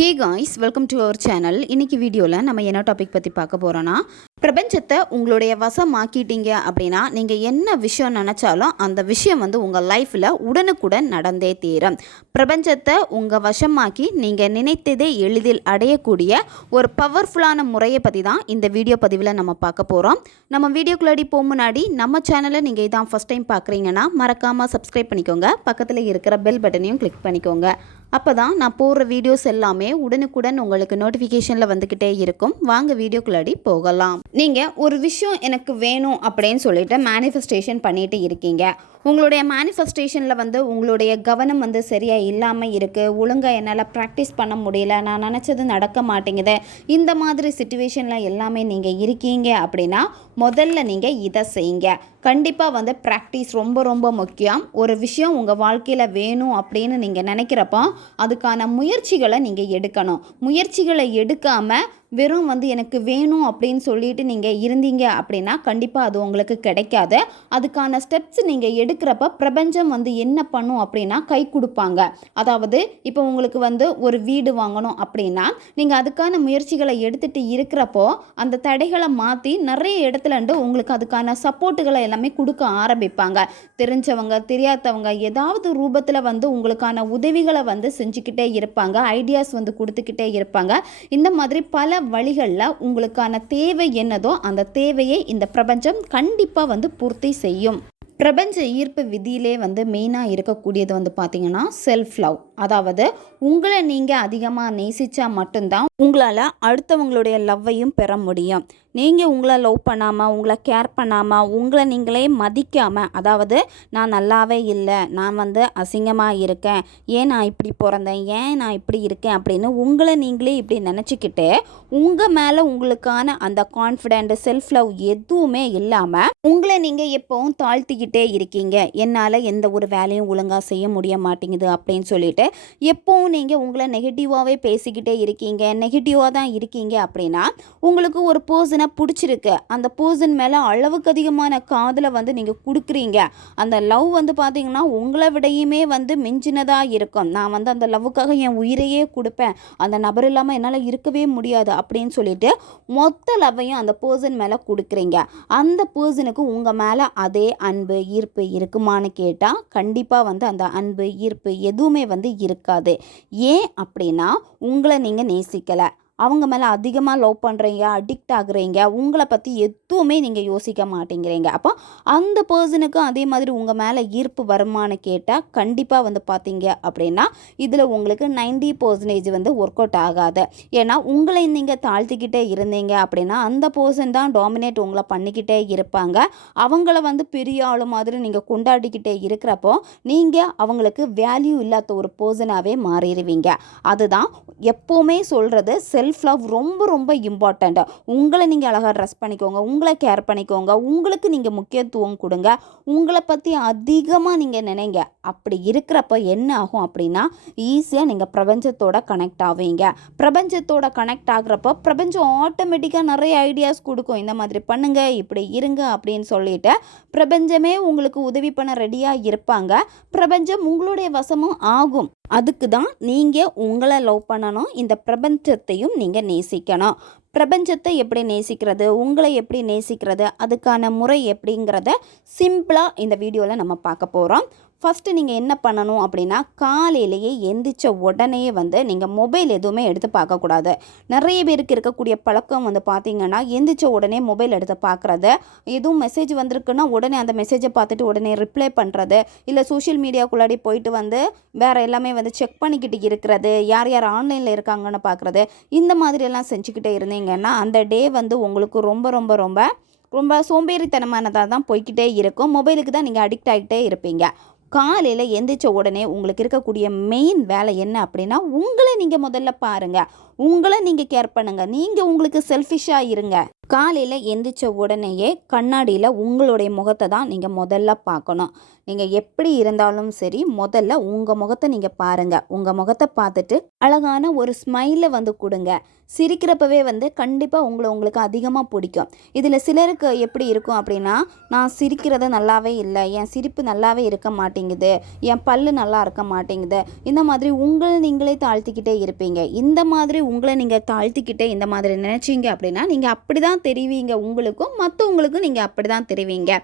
Hey guys, welcome to our channel. இன்றைக்கி வீடியோவில் நம்ம என்ன டாபிக் பற்றி பார்க்க போகிறோன்னா, பிரபஞ்சத்தை உங்களுடைய வசமாக்கிட்டீங்க அப்படின்னா நீங்கள் என்ன விஷயம் நினச்சாலும் அந்த விஷயம் உங்கள் லைஃப்பில் உடனுக்குடன் நடந்தே தீரும். பிரபஞ்சத்தை உங்கள் வசமாக்கி நீங்கள் நினைத்ததே எளிதில் அடையக்கூடிய ஒரு பவர்ஃபுல்லான முறையை பற்றி தான் இந்த வீடியோ பதிவில் நம்ம பார்க்க போகிறோம். நம்ம வீடியோக்குள்ளாடி போக முன்னாடி நம்ம சேனலை நீங்கள் இதான் ஃபஸ்ட் டைம் பார்க்குறீங்கன்னா மறக்காமல் சப்ஸ்கிரைப் பண்ணிக்கோங்க. பக்கத்தில் இருக்கிற பெல் பட்டனையும் கிளிக் பண்ணிக்கோங்க. அப்போ தான் நான் போடுற வீடியோஸ் எல்லாமே உடனுக்குடன் உங்களுக்கு நோட்டிஃபிகேஷனில் வந்துக்கிட்டே இருக்கும். வாங்க வீடியோக்குள்ளாடி போகலாம். நீங்கள் ஒரு விஷயம் எனக்கு வேணும் அப்படின்னு சொல்லிட்டு மேனிஃபெஸ்டேஷன் பண்ணிட்டு இருக்கீங்க. உங்களுடைய மேனிஃபெஸ்டேஷனில் உங்களுடைய கவனம் சரியாக இல்லாமல் இருக்குது. ஒழுங்காக என்னால் ப்ராக்டிஸ் பண்ண முடியல, நான் நினச்சது நடக்க மாட்டேங்குது. இந்த மாதிரி சிச்சுவேஷனில் எல்லாமே நீங்கள் இருக்கீங்க அப்படின்னா முதல்ல நீங்கள் இதை செய்யுங்க. கண்டிப்பாக ப்ராக்டிஸ் ரொம்ப ரொம்ப முக்கியம். ஒரு விஷயம் உங்கள் வாழ்க்கையில் வேணும் அப்படின்னு நீங்கள் நினைக்கிறப்போ அதுக்கான முயற்சிகளை நீங்கள் எடுக்கணும். முயற்சிகளை எடுக்காமல் வெறும் எனக்கு வேணும் அப்படின்னு சொல்லிட்டு நீங்கள் இருந்தீங்க அப்படின்னா கண்டிப்பாக அது உங்களுக்கு கிடைக்காது. அதுக்கான ஸ்டெப்ஸ் நீங்கள் எடுக்கிறப்ப பிரபஞ்சம் என்ன பண்ணும் அப்படின்னா கை கொடுப்பாங்க. அதாவது இப்போ உங்களுக்கு ஒரு வீடு வாங்கணும் அப்படின்னா நீங்கள் அதுக்கான முயற்சிகளை எடுத்துகிட்டு இருக்கிறப்போ அந்த தடைகளை மாற்றி நிறைய இடத்துலண்டு உங்களுக்கு அதுக்கான சப்போர்ட்டுகளை எல்லாமே கொடுக்க ஆரம்பிப்பாங்க. தெரிஞ்சவங்க தெரியாதவங்க ஏதாவது ரூபத்தில் உங்களுக்கான உதவிகளை செஞ்சுக்கிட்டே இருப்பாங்க. ஐடியாஸ் கொடுத்துக்கிட்டே இருப்பாங்க. இந்த மாதிரி பல வழிகளில் உங்களுக்கான தேவை என்னதோ அந்த தேவையை இந்த பிரபஞ்சம் கண்டிப்பாக பூர்த்தி செய்யும். பிரபஞ்ச ஈர்ப்பு விதியிலே மெயினாக இருக்கக்கூடியது பார்த்தீங்கன்னா செல்ஃப் லவ். அதாவது உங்களை நீங்கள் அதிகமாக நேசித்தா மட்டும்தான் உங்களால் அடுத்தவங்களுடைய லவ்வையும் பெற முடியும். நீங்கள் உங்களை லவ் பண்ணாமல், உங்களை கேர் பண்ணாமல், உங்களை நீங்களே மதிக்காமல், அதாவது நான் நல்லாவே இல்லை, நான் அசிங்கமாக இருக்கேன், ஏன் நான் இப்படி பிறந்தேன், ஏன் நான் இப்படி இருக்கேன் அப்படின்னு உங்களை நீங்களே இப்படி நினச்சிக்கிட்டு உங்கள் மேலே உங்களுக்கான அந்த கான்ஃபிடென்ட் செல்ஃப் லவ் எதுவுமே இல்லாமல் உங்களை நீங்கள் எப்போவும் தாழ்த்திக்கிட்டே இருக்கீங்க. என்னால் எந்த ஒரு வேலையும் ஒழுங்காக செய்ய முடிய மாட்டேங்குது அப்படின்னு சொல்லிட்டு எப்போவும் நீங்கள் உங்களை நெகட்டிவாகவே பேசிக்கிட்டே இருக்கீங்க, நெகட்டிவாக தான் இருக்கீங்க அப்படின்னா உங்களுக்கு ஒரு பர்சனை பிடிச்சிருக்கு. அந்த பர்சன் மேலே அளவுக்கு அதிகமான காதலை நீங்கள் கொடுக்குறீங்க. அந்த லவ் பார்த்தீங்கன்னா உங்களை விடையுமே மிஞ்சினதாக இருக்கும். நான் அந்த லவ்வுக்காக என் உயிரையே கொடுப்பேன், அந்த நபர் இல்லாமல் என்னால் இருக்கவே முடியாது அப்படின்னு சொல்லிட்டு மொத்த லவ்வையும் அந்த பர்சன் மேலே கொடுக்குறீங்க. அந்த பர்சனுக்கு உங்கள் மேலே அதே அன்பு ஈர்ப்பு இருக்குமான்னு கேட்டால் கண்டிப்பாக அந்த அன்பு ஈர்ப்பு எதுவுமே இருக்காது. ஏன் அப்படின்னா உங்களை நீங்கள் நேசிக்கலை, அவங்க மேலே அதிகமாக லவ் பண்ணுறீங்க, அடிக்ட் ஆகுறீங்க, உங்களை பற்றி எதுவுமே நீங்கள் யோசிக்க மாட்டேங்கிறீங்க. அப்போ அந்த பர்சனுக்கும் அதே மாதிரி உங்கள் மேலே ஈர்ப்பு வருமானு கேட்டால் கண்டிப்பாக பார்த்தீங்க அப்படின்னா இதில் உங்களுக்கு 90% ஒர்க் அவுட் ஆகாது. ஏன்னா உங்களை நீங்கள் தாழ்த்திக்கிட்டே இருந்தீங்க அப்படின்னா அந்த பர்சன் தான் டாமினேட் உங்களை பண்ணிக்கிட்டே இருப்பாங்க. அவங்கள பெரிய ஆளு மாதிரி நீங்கள் கொண்டாடிக்கிட்டே இருக்கிறப்போ நீங்கள் அவங்களுக்கு வேல்யூ இல்லாத ஒரு பர்சனாகவே மாறிடுவீங்க. அதுதான் எப்போவுமே சொல்கிறது, செல்ஃப் லவ் ரொம்ப ரொம்ப இம்பார்ட்டண்ட். உங்களை நீங்கள் அழகாக ட்ரெஸ் பண்ணிக்கோங்க, உங்களை கேர் பண்ணிக்கோங்க, உங்களுக்கு நீங்கள் முக்கியத்துவம் கொடுங்க, உங்களை பற்றி அதிகமாக நீங்கள் நினைங்க. அப்படி இருக்கிறப்ப என்ன ஆகும் அப்படின்னா ஈஸியாக நீங்கள் பிரபஞ்சத்தோட கனெக்ட் ஆவீங்க. பிரபஞ்சத்தோட கனெக்ட் ஆகுறப்போ பிரபஞ்சம் ஆட்டோமேட்டிக்காக நிறைய ஐடியாஸ் கொடுக்கும். இந்த மாதிரி பண்ணுங்க, இப்படி இருங்க அப்படின்னு சொல்லிட்டு பிரபஞ்சமே உங்களுக்கு உதவி பண்ண ரெடியாக இருப்பாங்க. பிரபஞ்சம் உங்களுடைய வசமும் ஆகும். அதுக்கு தான் நீங்கள் உங்களை லவ் பண்ணணும், இந்த பிரபஞ்சத்தையும் நீங்கள் நேசிக்கணும். பிரபஞ்சத்தை எப்படி நேசிக்கிறது, உங்களை எப்படி நேசிக்கிறது, அதுக்கான முறை எப்படிங்கிறத சிம்பிளாக இந்த வீடியோவில் நம்ம பார்க்க போகிறோம். ஃபஸ்ட்டு நீங்கள் என்ன பண்ணணும் அப்படின்னா காலையிலேயே எந்திரிச்ச உடனே நீங்கள் மொபைல் எதுவுமே எடுத்து பார்க்கக்கூடாது. நிறைய பேருக்கு இருக்கக்கூடிய பழக்கம் பார்த்தீங்கன்னா எந்திரிச்ச உடனே மொபைல் எடுத்து பார்க்குறது, எதுவும் மெசேஜ் வந்திருக்குன்னா உடனே அந்த மெசேஜை பார்த்துட்டு உடனே ரிப்ளை பண்ணுறது, இல்லை சோஷியல் மீடியாக்குள்ளாடி போயிட்டு வேறு எல்லாமே செக் பண்ணிக்கிட்டு இருக்கிறது, யார் யார் ஆன்லைனில் இருக்காங்கன்னு பார்க்குறது, இந்த மாதிரியெல்லாம் செஞ்சுக்கிட்டே இருந்தீங்கன்னா அந்த டே உங்களுக்கு ரொம்ப ரொம்ப ரொம்ப ரொம்ப சோம்பேறித்தனமானதாக தான் போய்கிட்டே இருக்கும். மொபைலுக்கு தான் நீங்கள் அடிக்ட் ஆகிட்டே இருப்பீங்க. காலையில் எந்திரிச்ச உடனே உங்களுக்கு இருக்கக்கூடிய மெயின் வேலை என்ன அப்படின்னா உங்களை நீங்கள் முதல்ல பாருங்கள், உங்களை நீங்கள் கேர் பண்ணுங்கள், நீங்கள் உங்களுக்கு செல்ஃபிஷாக இருங்க. காலையில் எந்திரிச்ச உடனேயே கண்ணாடியில் உங்களுடைய முகத்தை தான் நீங்கள் முதல்ல பார்க்கணும். நீங்கள் எப்படி இருந்தாலும் சரி, முதல்ல உங்கள் முகத்தை நீங்கள் பாருங்கள். உங்கள் முகத்தை பார்த்துட்டு அழகான ஒரு ஸ்மைலை வந்து கொடுங்க. சிரிக்கிறப்பவே வந்து கண்டிப்பாக உங்களுக்கு அதிகமாக பிடிக்கும். இதில் சிலருக்கு எப்படி இருக்கும் அப்படின்னா, நான் சிரிக்கிறது நல்லாவே இல்லை, என் சிரிப்பு நல்லாவே இருக்க மாட்டேங்குது, என் பல்லு நல்லா இருக்க மாட்டேங்குது, இந்த மாதிரி நீங்களே தாழ்த்திக்கிட்டே இருப்பீங்க. இந்த மாதிரி உங்களை நீங்கள் தாழ்த்திக்கிட்டே இந்த மாதிரி நினச்சிங்க அப்படின்னா நீங்கள் அப்படி தான் தெரிவிங்க. உங்களுக்கும் மற்றவங்களுக்கும் நீங்கள் அப்படி தான் தெரிவிங்க.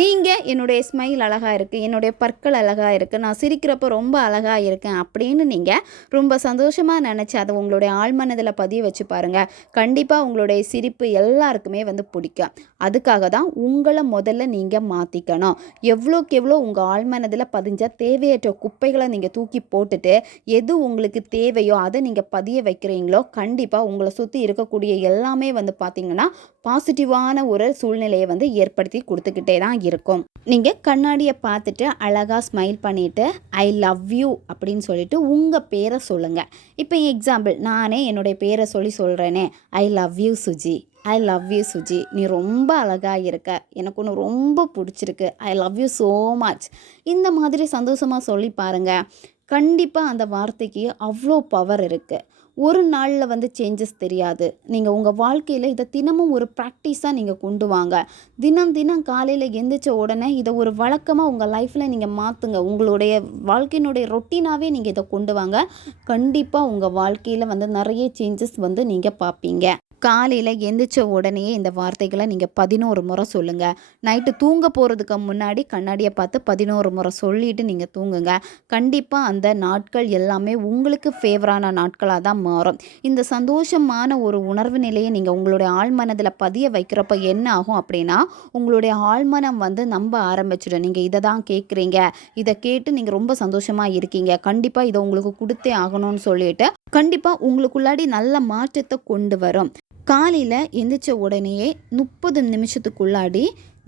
நீங்கள் என்னுடைய ஸ்மைல் அழகாக இருக்குது, என்னுடைய பற்கள் அழகாக இருக்குது, நான் சிரிக்கிறப்ப ரொம்ப அழகாக இருக்கேன் அப்படின்னு நீங்கள் ரொம்ப சந்தோஷமாக நினச்சி அதை உங்களுடைய ஆழ்மனதில் பதிய வச்சு பாருங்கள். கண்டிப்பாக உங்களுடைய சிரிப்பு எல்லாருக்குமே வந்து பிடிக்கும். அதுக்காக தான் உங்களை முதல்ல நீங்கள் மாற்றிக்கணும். எவ்வளோக்கு எவ்வளோ உங்கள் ஆழ்மனதில் பதிஞ்ச தேவையற்ற குப்பைகளை நீங்கள் தூக்கி போட்டுட்டு எது உங்களுக்கு தேவையோ அதை நீங்கள் பதிய வைக்கிறீங்களோ கண்டிப்பாக உங்களை சுற்றி இருக்கக்கூடிய எல்லாமே வந்து பார்த்திங்கன்னா பாசிட்டிவான ஒரு சூழ்நிலையை வந்து ஏற்படுத்தி கொடுத்துக்கிட்டே தான் இருக்கும். நீங்கள் கண்ணாடியை பார்த்துட்டு அழகாக ஸ்மைல் பண்ணிவிட்டு ஐ லவ் யூ அப்படின்னு சொல்லிட்டு உங்கள் பேரை சொல்லுங்கள். இப்போ எக்ஸாம்பிள் நானே என்னுடைய பேரை சொல்கிறேனே, ஐ love you Suji, I love you Suji, நீ ரொம்ப அழகாக இருக்க, எனக்கு ஒன்று ரொம்ப பிடிச்சிருக்கு, ஐ லவ் யூ ஸோ மச். இந்த மாதிரி சந்தோஷமாக சொல்லி பாருங்கள். கண்டிப்பாக அந்த வார்த்தைக்கு அவ்வளோ பவர் இருக்குது. ஒரு நாளில் வந்து சேஞ்சஸ் தெரியாது. நீங்கள் உங்கள் வாழ்க்கையில் இதை தினமும் ஒரு ப்ராக்டிஸாக நீங்கள் கொண்டு வாங்க. தினம் காலையில் எந்திரிச்ச உடனே இதை ஒரு வழக்கமாக உங்கள் லைஃப்பில் நீங்கள் மாற்றுங்க. உங்களுடைய வாழ்க்கையினுடைய ரொட்டீனாகவே நீங்கள் இதை கொண்டு வாங்க. கண்டிப்பாக உங்கள் வாழ்க்கையில் வந்து நிறைய சேஞ்சஸ் வந்து நீங்கள் பார்ப்பீங்க. காலையில் எந்திரிச்ச உடனேயே இந்த வார்த்தைகளை நீங்கள் 11 முறை சொல்லுங்கள். நைட்டு தூங்க போகிறதுக்கு முன்னாடி கண்ணாடியை பார்த்து 11 முறை சொல்லிவிட்டு நீங்கள் தூங்குங்க. கண்டிப்பாக அந்த நாட்கள் எல்லாமே உங்களுக்கு ஃபேவரான நாட்களாக தான் மாறும். இந்த சந்தோஷமான ஒரு உணர்வு நிலையை நீங்கள் உங்களுடைய ஆழ்மனதில் பதிய வைக்கிறப்ப என்ன ஆகும் அப்படின்னா, உங்களுடைய ஆழ்மனம் வந்து நம்ப ஆரம்பிச்சிடும். நீங்கள் இதை தான் கேட்குறீங்க, இதை கேட்டு நீங்கள் ரொம்ப சந்தோஷமாக இருக்கீங்க, கண்டிப்பாக இதை உங்களுக்கு கொடுத்தே ஆகணும்னு சொல்லிட்டு கண்டிப்பாக உங்களுக்குள்ளாடி நல்ல மாற்றத்தை கொண்டு வரும். காலையில் எந்திரிச்ச உடனேயே 30 நிமிஷத்துக்குள்ளாடி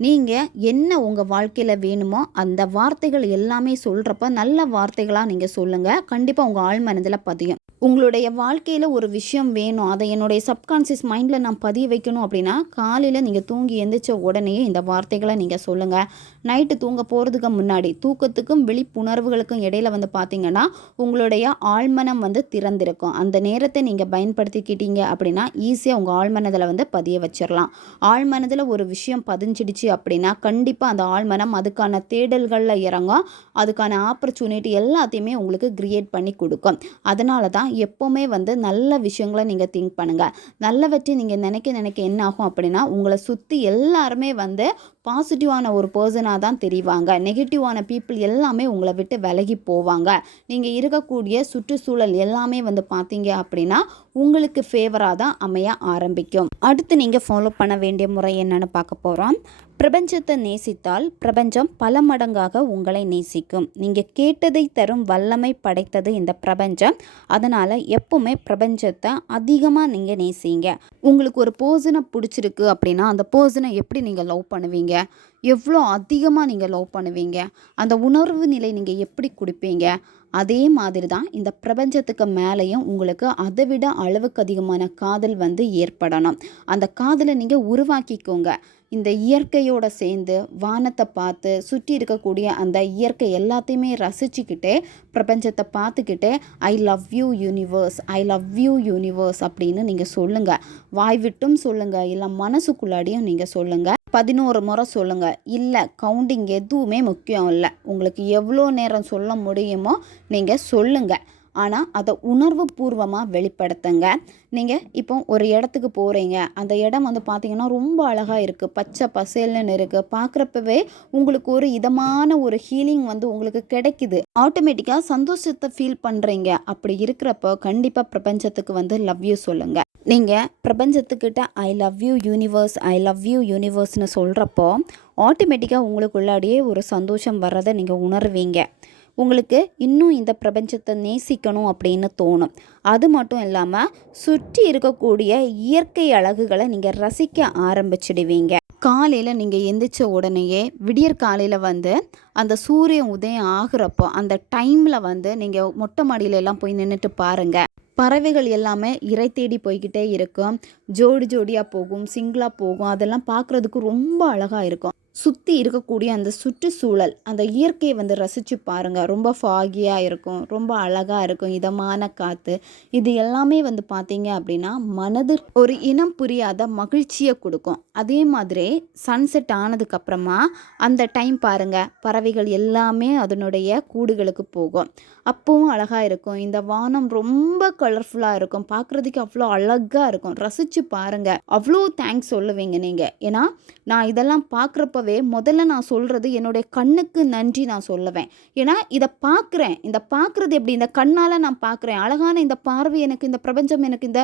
நீங்கள் என்ன உங்கள் வாழ்க்கையில் வேணுமோ அந்த வார்த்தைகள் எல்லாமே சொல்கிறப்ப நல்ல வார்த்தைகளாக நீங்கள் சொல்லுங்கள். கண்டிப்பாக உங்கள் ஆழ்மனதில் பதியும். உங்களுடைய வாழ்க்கையில் ஒரு விஷயம் வேணும், அதை என்னுடைய சப்கான்ஷியஸ் மைண்டில் நான் பதிய வைக்கணும் அப்படின்னா காலையில் நீங்கள் தூங்கி எந்திரிச்ச உடனே இந்த வார்த்தைகளை நீங்கள் சொல்லுங்கள். நைட்டு தூங்க போகிறதுக்கு முன்னாடி தூக்கத்துக்கும் விழிப்புணர்வுகளுக்கும் இடையில வந்து பார்த்திங்கன்னா உங்களுடைய ஆழ்மனம் வந்து திறந்திருக்கும். அந்த நேரத்தை நீங்கள் பயன்படுத்திக்கிட்டீங்க அப்படின்னா ஈஸியாக உங்கள் ஆழ்மனதில் வந்து பதிய வச்சிடலாம். ஆழ்மனதில் ஒரு விஷயம் பதிஞ்சிடுச்சு அப்படின்னா கண்டிப்பாக அந்த ஆழ்மனம் அதுக்கான தேடல்களில் இறங்கும். அதுக்கான ஆப்பர்ச்சுனிட்டி எல்லாத்தையுமே உங்களுக்கு கிரியேட் பண்ணி கொடுக்கும். அதனால தான் எப்போவுமே வந்து நல்ல விஷயங்களை நீங்கள் திங்க் பண்ணுங்கள். நல்லவற்றை நீங்கள் நினைக்க என்ன ஆகும் அப்படின்னா உங்களை சுற்றி எல்லாருமே வந்து பாசிட்டிவான ஒரு பர்சனாக தான் தெரிவாங்க. நெகட்டிவான பீப்புள் எல்லாமே உங்களை விட்டு விலகி போவாங்க. நீங்கள் இருக்கக்கூடிய சுற்றுச்சூழல் எல்லாமே வந்து பார்த்தீங்க அப்படின்னா உங்களுக்கு ஃபேவராக தான் அமைய ஆரம்பிக்கும். அடுத்து நீங்கள் ஃபாலோ பண்ண வேண்டிய முறை என்னன்னு பார்க்க போகிறோம். பிரபஞ்சத்தை நேசித்தால் பிரபஞ்சம் பல மடங்காக உங்களை நேசிக்கும். நீங்கள் கேட்டதை தரும் வல்லமை படைத்தது இந்த பிரபஞ்சம். அதனால் எப்பவுமே பிரபஞ்சத்தை அதிகமாக நீங்கள் நேசிங்க. உங்களுக்கு ஒரு பர்சனை பிடிச்சிருக்கு அப்படின்னா அந்த பர்சனை எப்படி நீங்கள் லவ் பண்ணுவீங்க, எவ்வளோ அதிகமாக நீங்கள் லவ் பண்ணுவீங்க, அந்த உணர்வு நிலை நீங்கள் எப்படி கொடுப்பீங்க, அதே மாதிரி தான் இந்த பிரபஞ்சத்துக்கு மேலேயும் உங்களுக்கு அதை விட அளவுக்கு அதிகமான காதல் வந்து ஏற்படணும். அந்த காதலை நீங்கள் உருவாக்கிக்கோங்க. இந்த இயற்கையோடு சேர்ந்து வானத்தை பார்த்து சுற்றி இருக்கக்கூடிய அந்த இயற்கை எல்லாத்தையுமே ரசிச்சுக்கிட்டே பிரபஞ்சத்தை பார்த்துக்கிட்டே ஐ love you universe, I love you universe அப்படின்னு நீங்கள் சொல்லுங்கள். வாய் விட்டும் சொல்லுங்கள், இல்லை மனசுக்குள்ளாடியும் நீங்கள் சொல்லுங்கள். 11 முறை சொல்லுங்கள். இல்லை கவுண்டிங் எதுவுமே முக்கியம் இல்லை. உங்களுக்கு எவ்வளோ நேரம் சொல்ல முடியுமோ நீங்கள் சொல்லுங்கள். ஆனால் அதை உணர்வு பூர்வமாக வெளிப்படுத்துங்க. நீங்கள் இப்போ ஒரு இடத்துக்கு போகிறீங்க, அந்த இடம் வந்து பார்த்திங்கன்னா ரொம்ப அழகாக இருக்குது, பச்சை பசேல்னு இருக்குது, பார்க்குறப்பவே உங்களுக்கு ஒரு இதமான ஒரு ஹீலிங் வந்து உங்களுக்கு கிடைக்குது. ஆட்டோமேட்டிக்காக சந்தோஷத்தை ஃபீல் பண்ணுறீங்க. அப்படி இருக்கிறப்போ கண்டிப்பாக பிரபஞ்சத்துக்கு வந்து லவ் யூ சொல்லுங்கள். நீங்கள் பிரபஞ்சத்துக்கிட்ட I love you universe, I love you யூனிவர்ஸ்னு சொல்கிறப்போ ஆட்டோமேட்டிக்காக உங்களுக்குள்ளாடியே ஒரு சந்தோஷம் வர்றதை நீங்கள் உணர்வீங்க. உங்களுக்கு இன்னும் இந்த பிரபஞ்சத்தை நேசிக்கணும் அப்படின்னு தோணும். அது மட்டும் இல்லாமல் சுற்றி இருக்கக்கூடிய இயற்கை அழகுகளை நீங்கள் ரசிக்க ஆரம்பிச்சிடுவீங்க. காலையில் நீங்கள் எந்திரிச்ச உடனேயே விடியற் காலையில் வந்து அந்த சூரியன் உதயம் ஆகுறப்போ அந்த டைமில் வந்து நீங்கள் மொட்டை மாடியில எல்லாம் போய் நின்றுட்டு பாருங்கள். பறவைகள் எல்லாமே இரை தேடி போய்க்கிட்டே இருக்கும். ஜோடி ஜோடியாக போகும், சிங்கிளாக போகும். அதெல்லாம் பார்க்குறதுக்கு ரொம்ப அழகாக இருக்கும். சுற்றி இருக்கக்கூடிய அந்த சுற்றுச்சூழல், அந்த இயற்கையை வந்து ரசித்து பாருங்கள். ரொம்ப ஃபாகியாக இருக்கும், ரொம்ப அழகாக இருக்கும், இதமான காற்று. இது எல்லாமே வந்து பார்த்தீங்க அப்படின்னா மனதிற்கு ஒரு இனம் புரியாத மகிழ்ச்சியை கொடுக்கும். அதே மாதிரி சன்செட் ஆனதுக்கப்புறமா அந்த டைம் பாருங்கள், பறவைகள் எல்லாமே அதனுடைய கூடுகளுக்கு போகும். அப்பவும் அழகாக இருக்கும். இந்த வானம் ரொம்ப கலர்ஃபுல்லாக இருக்கும், பார்க்குறதுக்கு அவ்வளோ அழகாக இருக்கும். ரசித்து பாருங்கள், அவ்வளோ தேங்க்ஸ் சொல்லுவீங்க நீங்கள். ஏன்னா நான் இதெல்லாம் பார்க்குறப்பவே முதல்ல நான் சொல்கிறது என்னுடைய கண்ணுக்கு நன்றி நான் சொல்லுவேன். ஏன்னா இதை பார்க்குறேன், இந்த பார்க்குறது எப்படி, இந்த கண்ணால் நான் பார்க்குறேன். அழகான இந்த பார்வை எனக்கு, இந்த பிரபஞ்சம் எனக்கு இந்த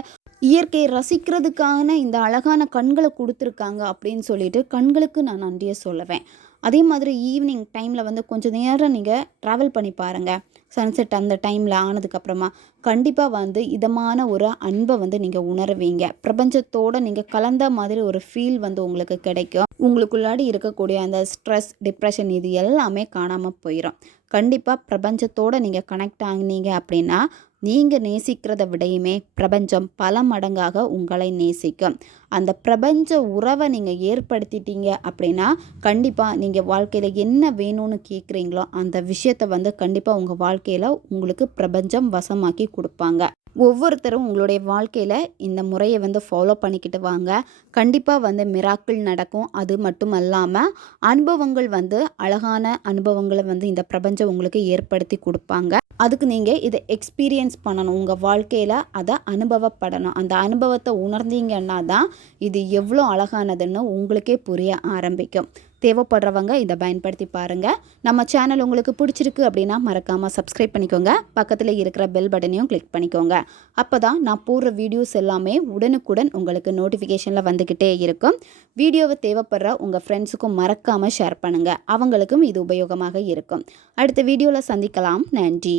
இயற்கையை ரசிக்கிறதுக்கான இந்த அழகான கண்களை கொடுத்துருக்காங்க அப்படின்னு சொல்லிட்டு கண்களுக்கு நான் நன்றியை சொல்லுவேன். அதே மாதிரி ஈவினிங் டைமில் வந்து கொஞ்சம் நேரம் நீங்கள் ட்ராவல் பண்ணி பாருங்கள். சன்செட் அந்த டைமில் ஆனதுக்கப்புறமா கண்டிப்பாக வந்து இதமான ஒரு அன்பை வந்து நீங்கள் உணர்வீங்க. பிரபஞ்சத்தோடு நீங்கள் கலந்த மாதிரி ஒரு ஃபீல் வந்து உங்களுக்கு கிடைக்கும். உங்களுக்குள்ளாடி இருக்கக்கூடிய அந்த ஸ்ட்ரெஸ், டிப்ரெஷன் இது எல்லாமே காணாமல் போயிடும். கண்டிப்பாக பிரபஞ்சத்தோடு நீங்கள் கனெக்ட் ஆகினீங்க அப்படின்னா நீங்கள் நேசிக்கிறத விடையுமே பிரபஞ்சம் பல மடங்காக உங்களை நேசிக்கும். அந்த பிரபஞ்ச உறவை நீங்கள் ஏற்படுத்திட்டீங்க அப்படின்னா கண்டிப்பாக நீங்கள் வாழ்க்கையில் என்ன வேணும்னு கேட்குறீங்களோ அந்த விஷயத்தை வந்து கண்டிப்பாக உங்கள் வாழ்க்கையில் உங்களுக்கு பிரபஞ்சம் வசமாக்கி கொடுப்பாங்க. ஒவ்வொருத்தரும் உங்களுடைய வாழ்க்கையில் இந்த முறையை வந்து ஃபாலோ பண்ணிக்கிட்டு வாங்க. கண்டிப்பாக வந்து மிராக்கிள் நடக்கும். அது மட்டும் இல்லாமல் அனுபவங்கள் வந்து அழகான அனுபவங்களை வந்து இந்த பிரபஞ்சம் உங்களுக்கு ஏற்படுத்தி கொடுப்பாங்க. அதுக்கு நீங்கள் இதை எக்ஸ்பீரியன்ஸ் பண்ணணும், உங்கள் வாழ்க்கையில் அதை அனுபவப்படணும். அந்த அனுபவத்தை உணர்ந்தீங்கன்னா தான் இது எவ்வளோ அழகானதுன்னு உங்களுக்கே புரிய ஆரம்பிக்கும். தேவைப்படுறவங்க இதை பயன்படுத்தி பாருங்கள். நம்ம சேனல் உங்களுக்கு பிடிச்சிருக்கு அப்படின்னா மறக்காமல் சப்ஸ்கிரைப் பண்ணிக்கோங்க. பக்கத்தில் இருக்கிற பெல் பட்டனையும் கிளிக் பண்ணிக்கோங்க. அப்போ தான் நான் போடுற வீடியோஸ் எல்லாமே உடனுக்குடன் உங்களுக்கு நோட்டிஃபிகேஷனில் வந்துக்கிட்டே இருக்கும். வீடியோவை தேவைப்படுற உங்கள் ஃப்ரெண்ட்ஸுக்கும் மறக்காமல் ஷேர் பண்ணுங்கள். அவங்களுக்கும் இது உபயோகமாக இருக்கும். அடுத்த வீடியோவில் சந்திக்கலாம். நன்றி.